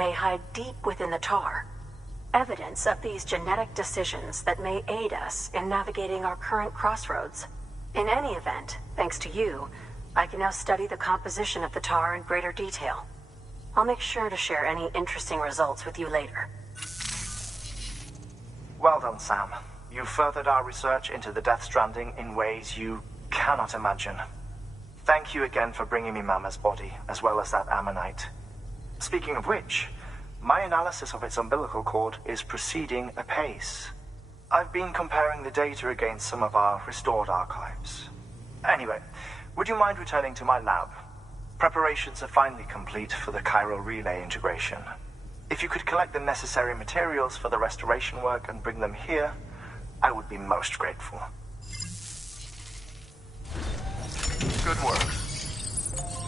may hide deep within the tar. Evidence of these genetic decisions that may aid us in navigating our current crossroads. In any event, thanks to you, I can now study the composition of the tar in greater detail. I'll make sure to share any interesting results with you later. Well done, Sam. You furthered our research into the Death Stranding in ways you cannot imagine. Thank you again for bringing me Mama's body, as well as that ammonite. Speaking of which, my analysis of its umbilical cord is proceeding apace. I've been comparing the data against some of our restored archives. Anyway, would you mind returning to my lab? Preparations are finally complete for the chiral relay integration. If you could collect the necessary materials for the restoration work and bring them here, I would be most grateful. Good work.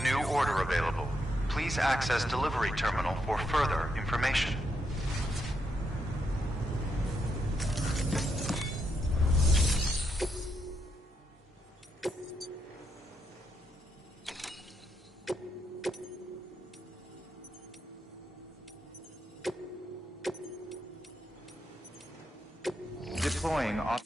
New order available. Please access delivery terminal for further information. Deploying off.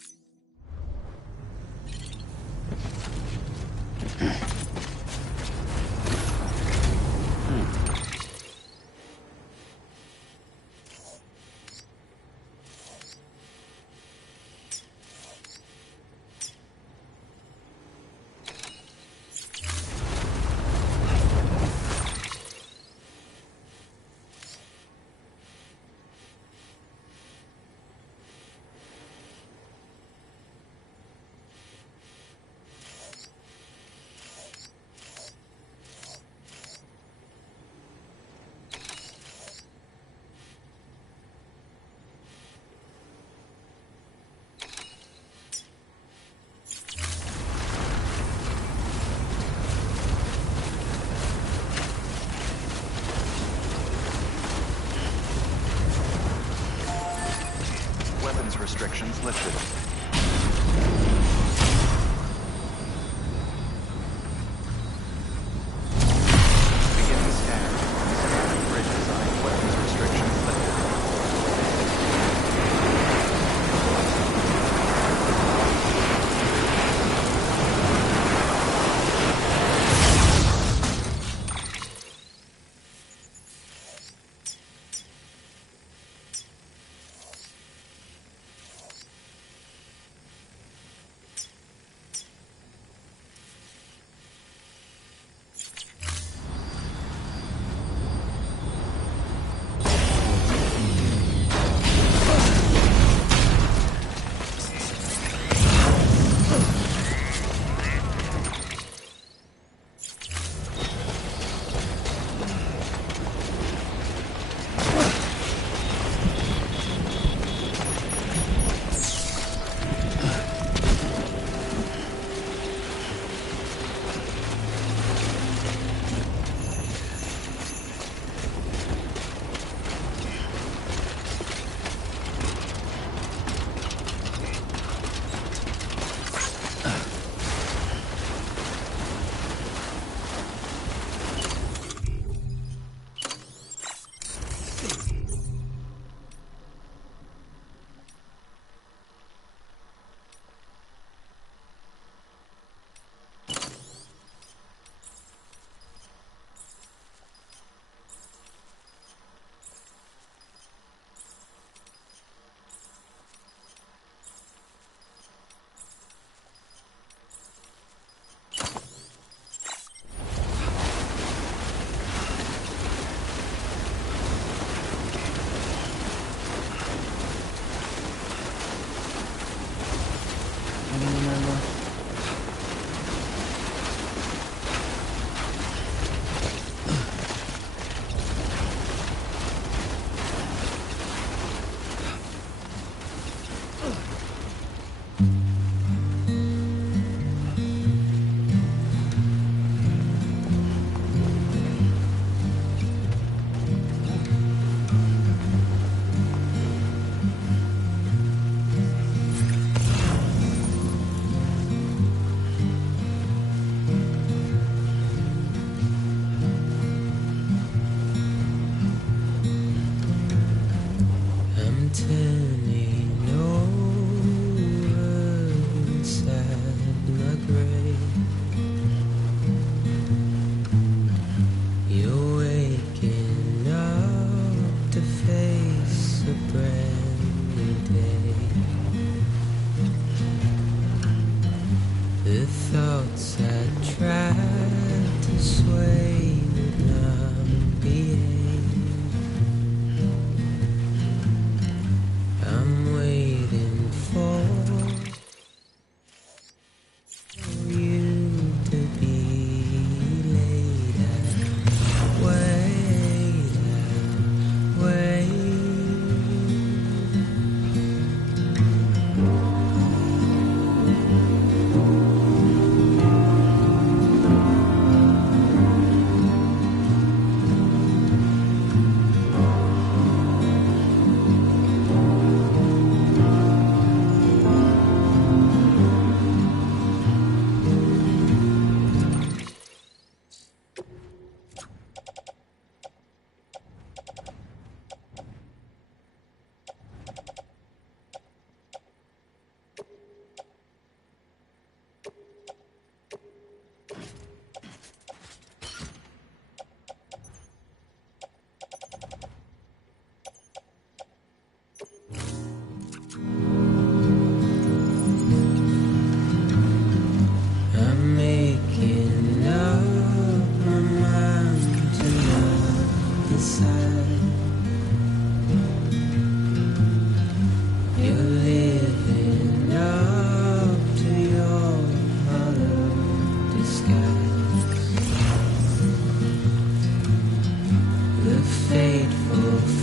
Restrictions lifted. Beginning scan. Bridge design. Weapons restrictions lifted.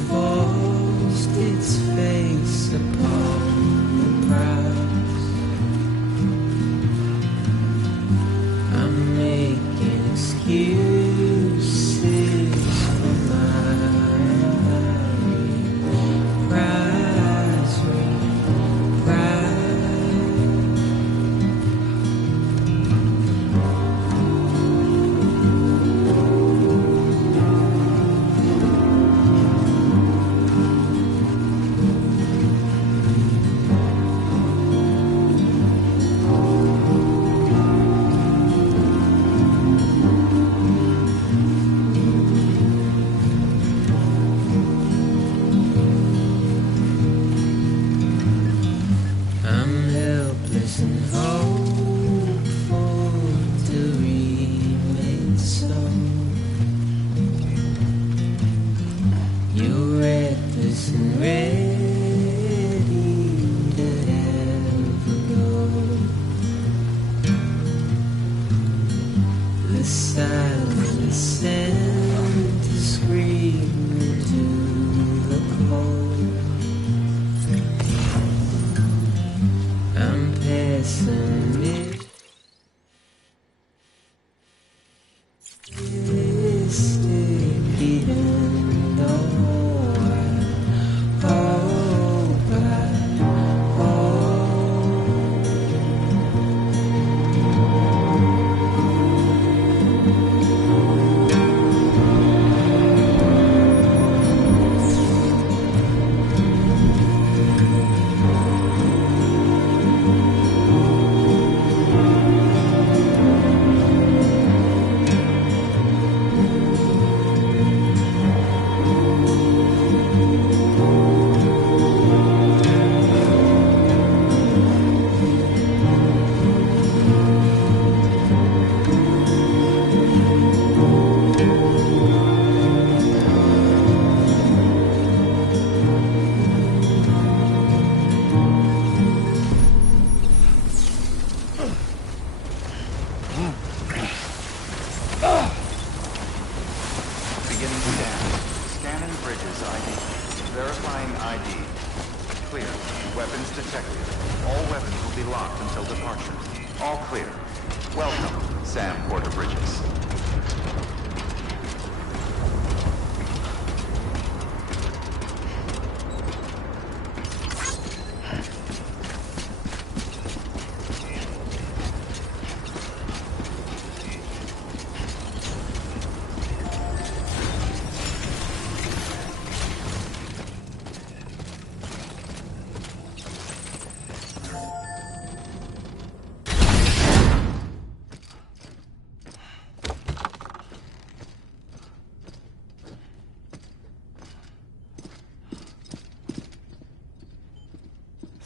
forced its face upon the brows. I'm making excuses for my rise, rise. I'm helpless and hopeful to remain so. You're reckless and ready to ever go. The silence sent to scream into the cold. I'm pessimistic even though I hope Beginning scan. Scanning bridges ID. Verifying ID. Clear. Weapons detected. All weapons will be locked until departure. All clear. Welcome, Sam Porter Bridges.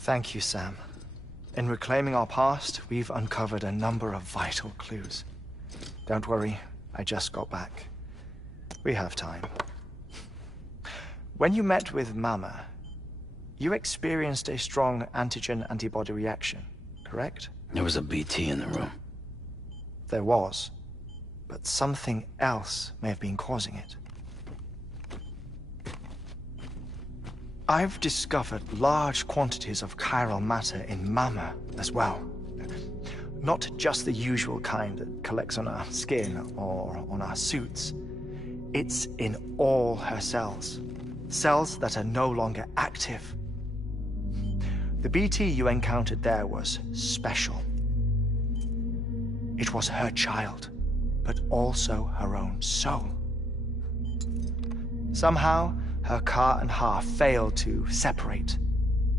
Thank you, Sam. In reclaiming our past, we've uncovered a number of vital clues. Don't worry, I just got back. We have time. When you met with Mama, you experienced a strong antigen-antibody reaction, correct? There was a BT in the room. There was, but something else may have been causing it. I've discovered large quantities of chiral matter in Mama as well. Not just the usual kind that collects on our skin or on our suits. It's in all her cells. Cells that are no longer active. The BT you encountered there was special. It was her child, but also her own soul. Somehow, her car and half failed to separate.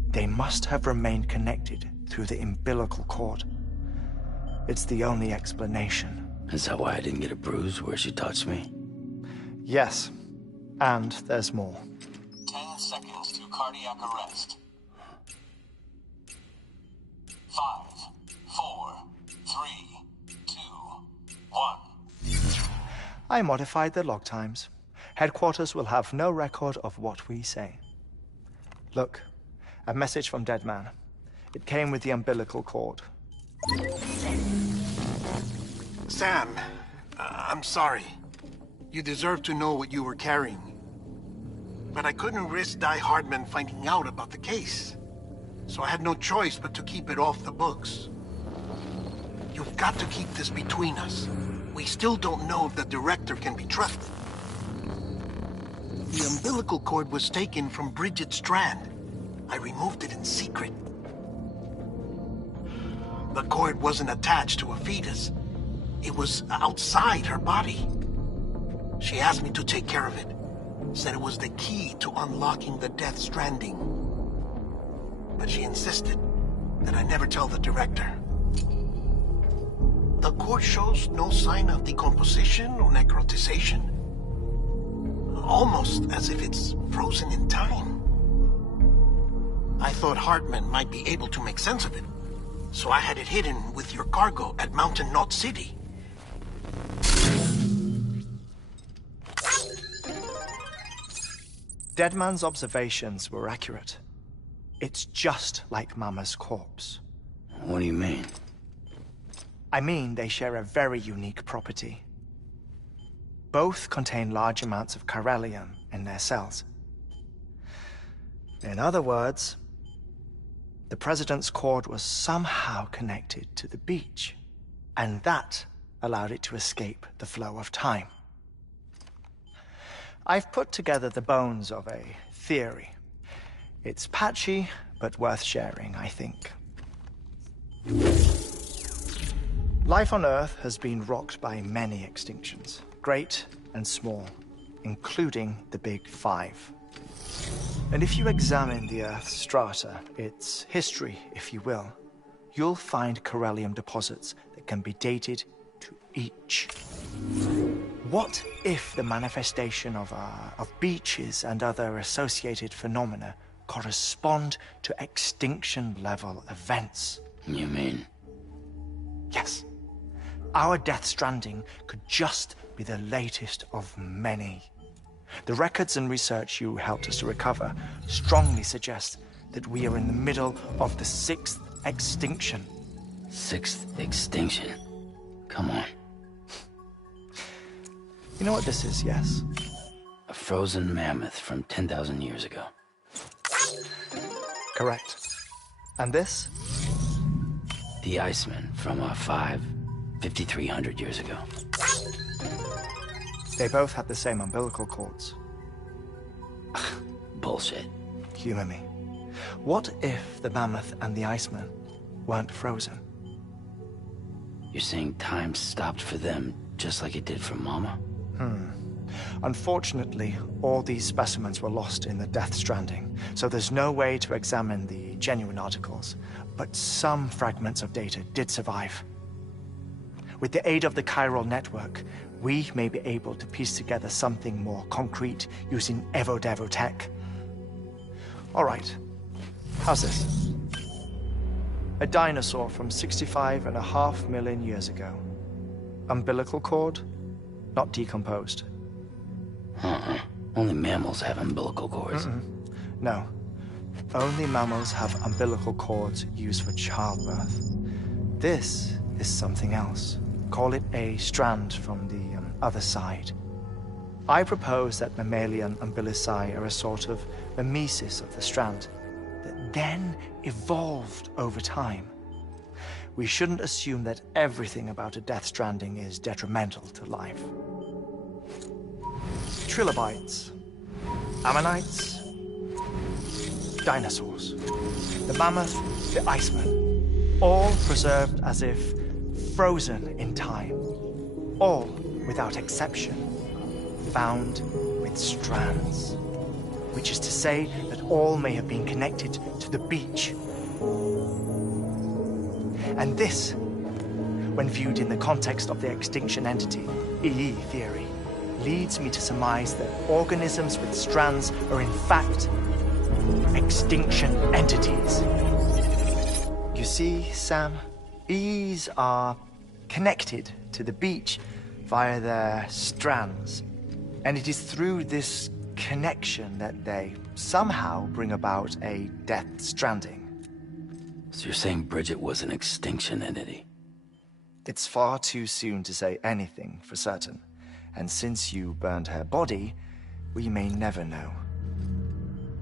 They must have remained connected through the umbilical cord. It's the only explanation. Is that why I didn't get a bruise where she touched me? Yes, and there's more. 10 seconds to cardiac arrest. 5, 4, 3, 2, 1. I modified the log times. Headquarters will have no record of what we say. Look, a message from Dead Man. It came with the umbilical cord. Sam, I'm sorry. You deserve to know what you were carrying. But I couldn't risk Die Hardman finding out about the case. So I had no choice but to keep it off the books. You've got to keep this between us. We still don't know if the director can be trusted. The umbilical cord was taken from Bridget Strand. I removed it in secret. The cord wasn't attached to a fetus. It was outside her body. She asked me to take care of it. Said it was the key to unlocking the Death Stranding. But she insisted that I never tell the director. The cord shows no sign of decomposition or necrotization. Almost as if it's frozen in time. I thought Hartman might be able to make sense of it, so I had it hidden with your cargo at Mountain Knot City. Deadman's observations were accurate. It's just like Mama's corpse. What do you mean? I mean, they share a very unique property. Both contain large amounts of chiralium in their cells. In other words, the President's cord was somehow connected to the beach, and that allowed it to escape the flow of time. I've put together the bones of a theory. It's patchy, but worth sharing, I think. Life on Earth has been rocked by many extinctions, great and small, including the Big Five. And if you examine the Earth's strata, its history, if you will, you'll find chiralium deposits that can be dated to each. What if the manifestation of beaches and other associated phenomena correspond to extinction-level events? You mean? Yes. Our Death Stranding could just be the latest of many. The records and research you helped us to recover strongly suggest that we are in the middle of the 6th extinction. 6th extinction? Come on. You know what this is, yes? A frozen mammoth from 10,000 years ago. Correct. And this? The Iceman from 5,300 years ago. They both had the same umbilical cords. Bullshit. Humor me. What if the mammoth and the Iceman weren't frozen? You're saying time stopped for them just like it did for Mama? Unfortunately, all these specimens were lost in the Death Stranding, so there's no way to examine the genuine articles, but some fragments of data did survive. With the aid of the chiral network, we may be able to piece together something more concrete using Evo-Devo tech. All right, how's this? A dinosaur from 65.5 million years ago. Umbilical cord, not decomposed. Only mammals have umbilical cords. No. Only mammals have umbilical cords used for childbirth. This is something else. Call it a strand from the other side. I propose that mammalian umbilici are a sort of mimesis of the strand that then evolved over time. We shouldn't assume that everything about a Death Stranding is detrimental to life. Trilobites, ammonites, dinosaurs, the mammoth, the Iceman, all preserved as if frozen in time, all without exception, found with strands, which is to say that all may have been connected to the beach. And this, when viewed in the context of the extinction entity, EE theory, leads me to surmise that organisms with strands are in fact extinction entities. You see, Sam, EEs are connected to the beach via their strands, and it is through this connection that they somehow bring about a Death Stranding. So you're saying Bridget was an extinction entity? It's far too soon to say anything for certain. And since you burned her body, we may never know.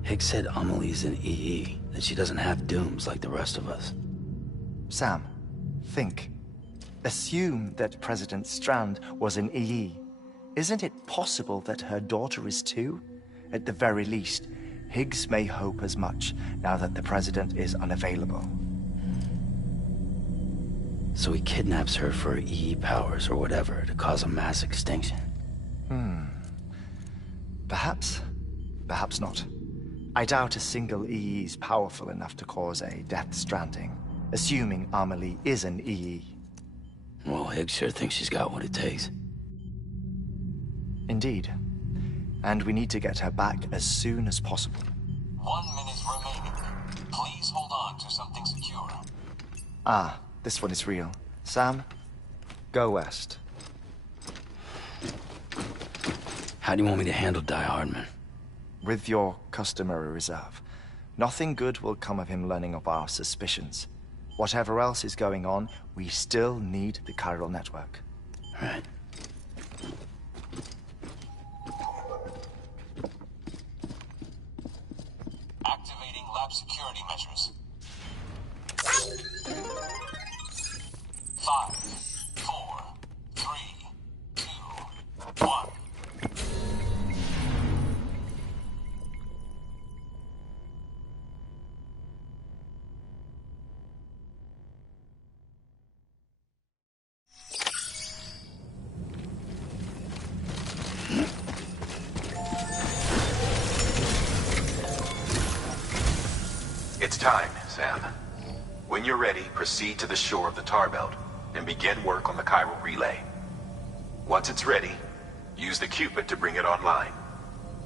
Higgs said Amelie's an EE, that she doesn't have dooms like the rest of us. Sam, think. Assume that President Strand was an EE. Isn't it possible that her daughter is too? At the very least, Higgs may hope as much now that the President is unavailable. So he kidnaps her for EE powers or whatever to cause a mass extinction. Perhaps. Perhaps not. I doubt a single EE is powerful enough to cause a death stranding, assuming Amelie is an EE. Well, Higgs sure thinks she's got what it takes. Indeed. And we need to get her back as soon as possible. 1 minute remaining. Please hold on to something secure. Ah, this one is real. Sam, go west. How do you want me to handle Die Hardman? With your customary reserve. Nothing good will come of him learning of our suspicions. Whatever else is going on, we still need the chiral network. Right. Activating lab security measures. 5, 4, 3, 2, 1. It's time, Sam. When you're ready, proceed to the shore of the tar belt and begin work on the chiral relay. Once it's ready, use the Cupid to bring it online.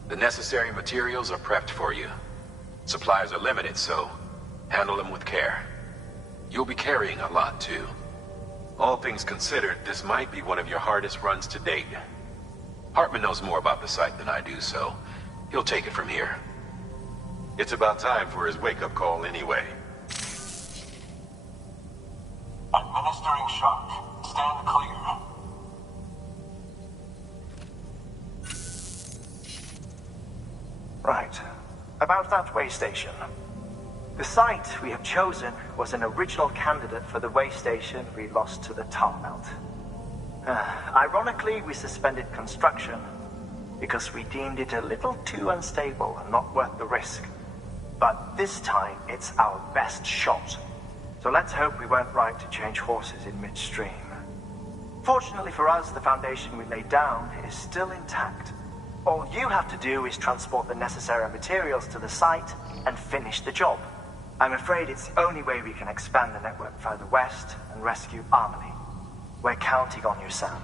The necessary materials are prepped for you. Supplies are limited, so handle them with care. You'll be carrying a lot, too. All things considered, this might be one of your hardest runs to date. Hartman knows more about the site than I do, so he'll take it from here. It's about time for his wake-up call anyway. Administering shock. Stand clear. Right. About that way station. The site we have chosen was an original candidate for the way station we lost to the tar belt. Ironically, we suspended construction because we deemed it a little too unstable and not worth the risk. But this time, it's our best shot. So let's hope we weren't right to change horses in midstream. Fortunately for us, the foundation we laid down is still intact. All you have to do is transport the necessary materials to the site and finish the job. I'm afraid it's the only way we can expand the network further west and rescue Amelie. We're counting on you, Sam.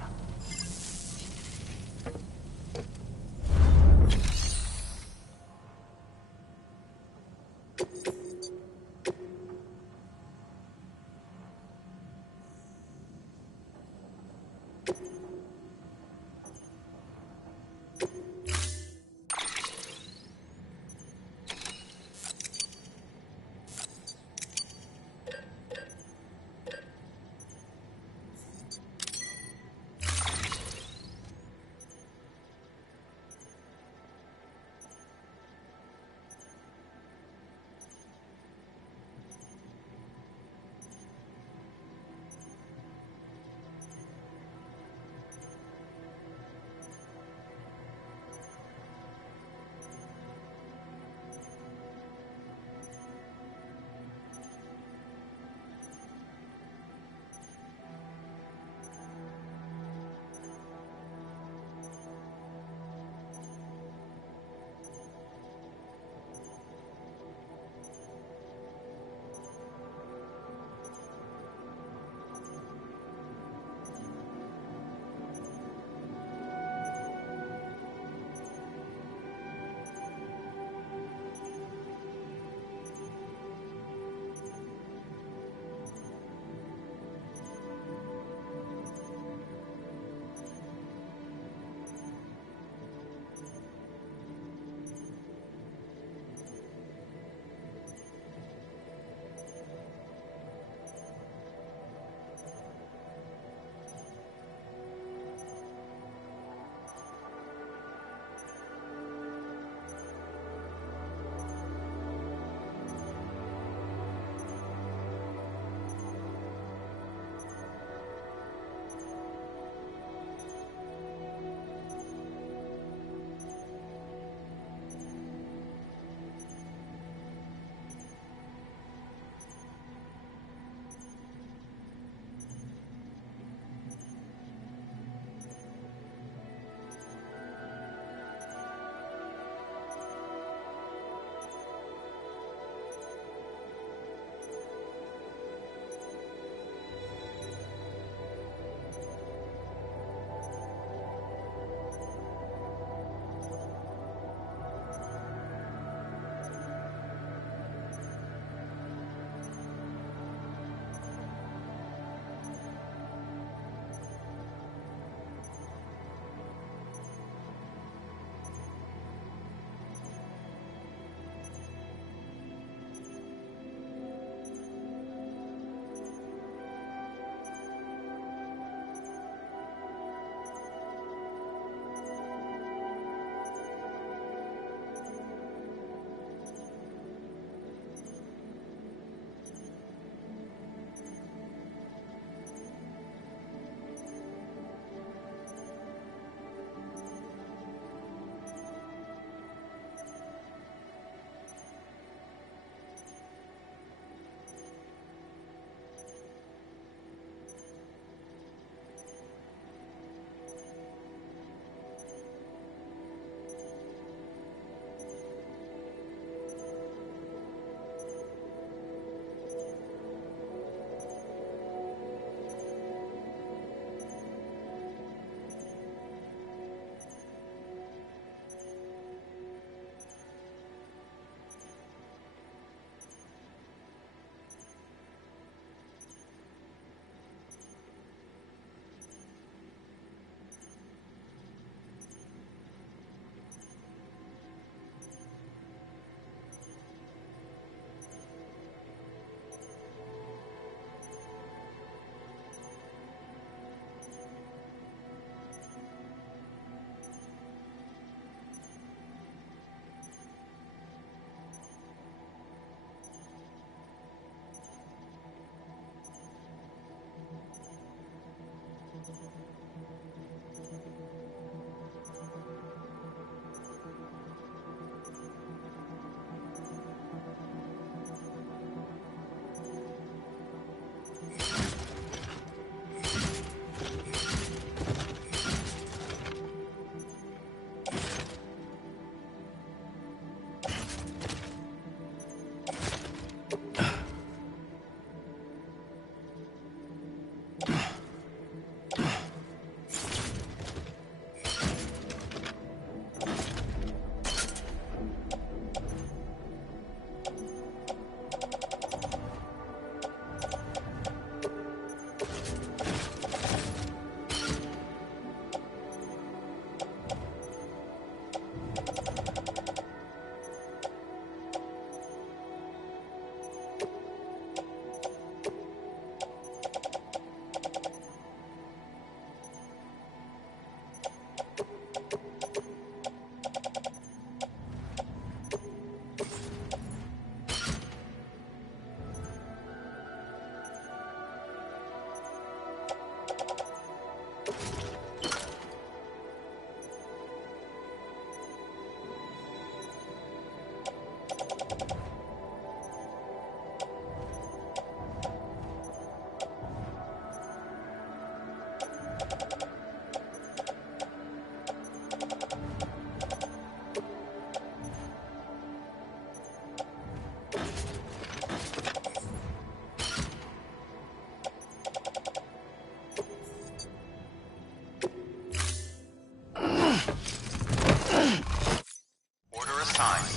Order assigned.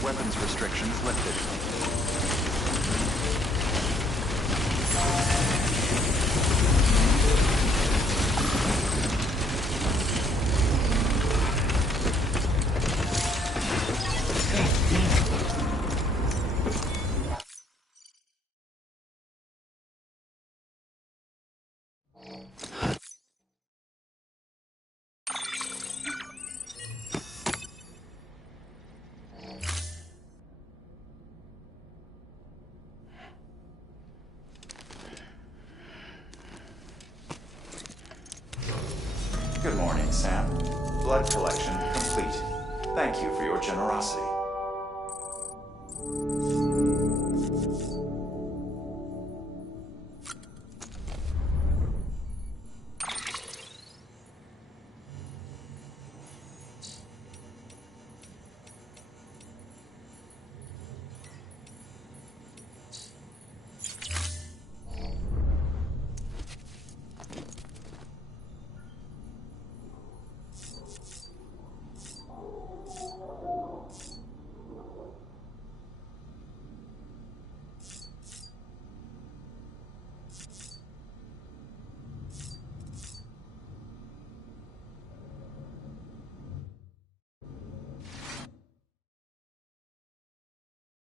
Weapons restrictions lifted. Good morning, Sam. Blood collection complete. Thank you for your generosity.